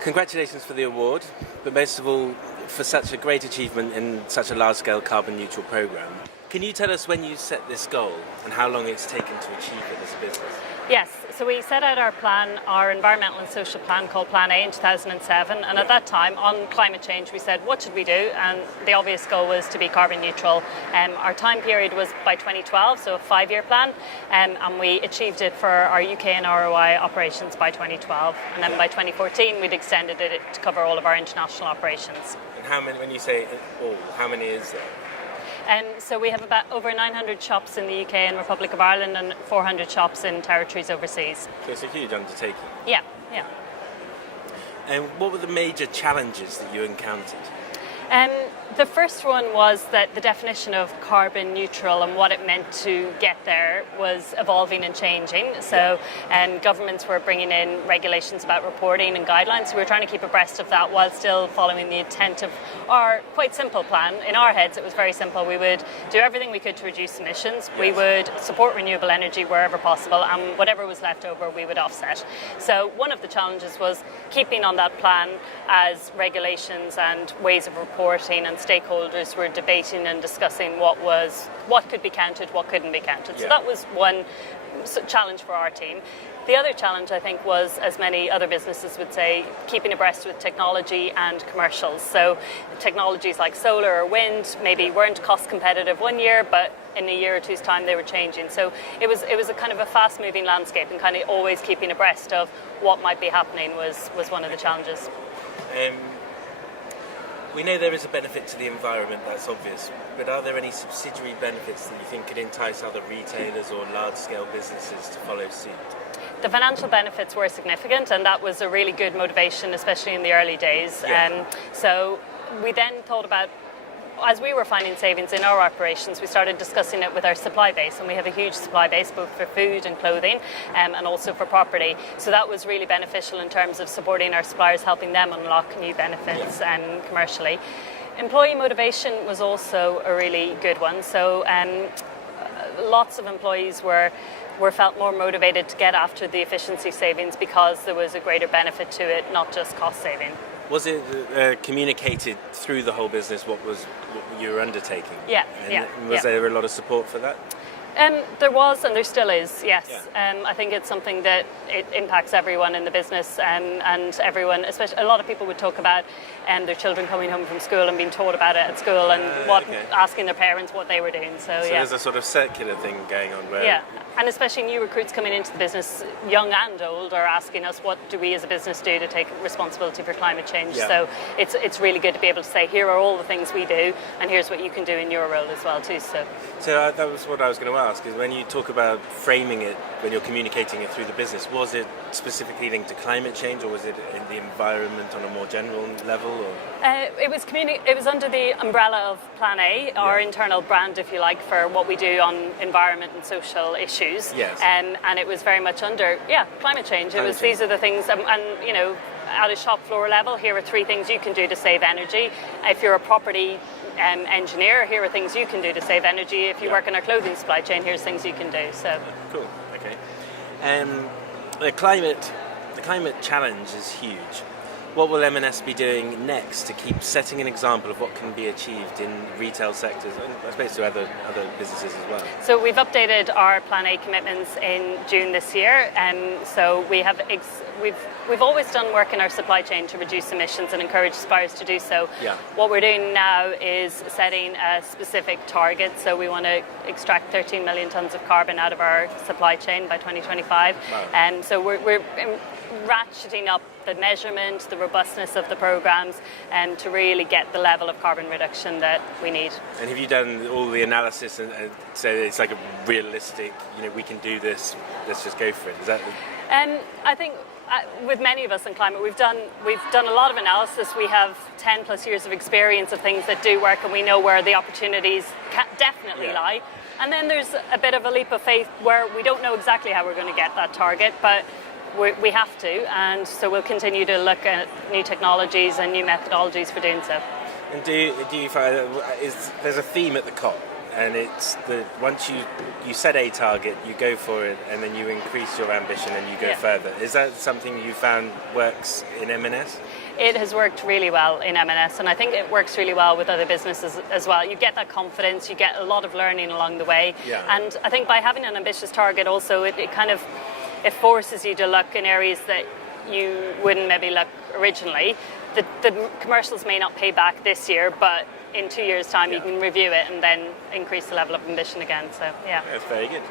Congratulations for the award, but most of all, for such a great achievement in such a large-scale carbon-neutral program. Can you tell us when you set this goal and how long it's taken to achieve it as a business? Yes, so we set out our plan, our environmental and social plan called Plan A in 2007, and at that time on climate change we said what should we do, and the obvious goal was to be carbon neutral. Our time period was by 2012, so a 5-year plan, and we achieved it for our UK and ROI operations by 2012, and then by 2014 we'd extended it to cover all of our international operations. And how many, when you say all, how many is there? So we have about over 900 shops in the UK and Republic of Ireland and 400 shops in territories overseas. So it's a huge undertaking. Yeah. And what were the major challenges that you encountered? The first one was that the definition of carbon neutral and what it meant to get there was evolving and changing. So governments were bringing in regulations about reporting and guidelines. So we were trying to keep abreast of that while still following the intent of our quite simple plan. In our heads, it was very simple. We would do everything we could to reduce emissions. Yes. We would support renewable energy wherever possible, and whatever was left over, we would offset. So one of the challenges was keeping on that plan as regulations and ways of reporting and stakeholders were debating and discussing what could be counted, what couldn't be counted. So that was one challenge for our team. The other challenge, I think, was, as many other businesses would say, keeping abreast with technology and commercials. So technologies like solar or wind maybe weren't cost competitive one year, but in a year or two's time they were changing. So it was a kind of a fast-moving landscape, and kind of always keeping abreast of what might be happening was one of the challenges. We know there is a benefit to the environment, that's obvious, but are there any subsidiary benefits that you think could entice other retailers or large-scale businesses to follow suit? The financial benefits were significant, and that was a really good motivation, especially in the early days. Yeah. So we then thought about, as we were finding savings in our operations, we started discussing it with our supply base, and we have a huge supply base both for food and clothing and also for property. So that was really beneficial in terms of supporting our suppliers, helping them unlock new benefits commercially. Employee motivation was also a really good one. So lots of employees were felt more motivated to get after the efficiency savings because there was a greater benefit to it, not just cost saving. Was it communicated through the whole business what you were undertaking? Yeah. Was there a lot of support for that? There was, and there still is, yes. I think it's something that it impacts everyone in the business, and everyone, especially a lot of people would talk about their children coming home from school and being taught about it at school, and asking their parents what they were doing. So there's a sort of circular thing going on where... And especially new recruits coming into the business, young and old, are asking us what do we as a business do to take responsibility for climate change. So it's really good to be able to say, here are all the things we do, and here's what you can do in your role as well too. So that was what I was going to ask, is when you talk about framing it, when you're communicating it through the business, was it specifically linked to climate change, or was it in the environment on a more general level? Or? It was under the umbrella of Plan A, our internal brand, if you like, for what we do on environment and social issues. Yes. And it was very much under climate change. These are the things, and you know, at a shop floor level, here are 3 things you can do to save energy. If you're a property engineer, here are things you can do to save energy. If you work in our clothing supply chain, here's things you can do. So cool. Okay. The climate challenge is huge. What will M&S be doing next to keep setting an example of what can be achieved in retail sectors, and I suppose to other businesses as well? So we've updated our Plan A commitments in June this year, so we've always done work in our supply chain to reduce emissions and encourage suppliers to do so. What we're doing now is setting a specific target. So we want to extract 13 million tonnes of carbon out of our supply chain by 2025. And so we're ratcheting up the measurement, the robustness of the programs, and to really get the level of carbon reduction that we need. And have you done all the analysis and so it's like a realistic, we can do this, let's just go for it? Is that? I think with many of us in climate, we've done a lot of analysis. We have 10 plus years of experience of things that do work, and we know where the opportunities definitely lie. And then there's a bit of a leap of faith where we don't know exactly how we're going to get that target, but we have to, and so we'll continue to look at new technologies and new methodologies for doing so. And do you find there's a theme at the COP and it's once you set a target, you go for it, and then you increase your ambition and you go further. Is that something you found works in M&S? It has worked really well in M&S, and I think it works really well with other businesses as well. You get that confidence, you get a lot of learning along the way, and I think by having an ambitious target also, it forces you to look in areas that you wouldn't maybe look originally. The commercials may not pay back this year, but in 2 years' time you can review it and then increase the level of ambition again. So that's very good.